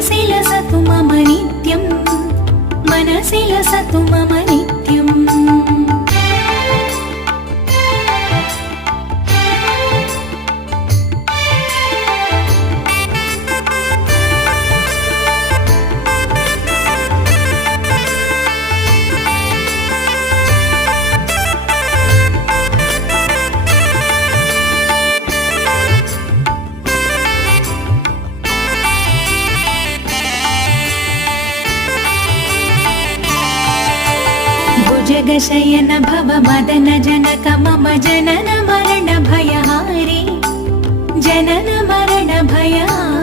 मनसि लसतु मम नित्यं मनसि लसतु मम नित्यम् भुजगशयन भव मदन जनक मम जनन मरण भयहारी जनन मरण भयहारी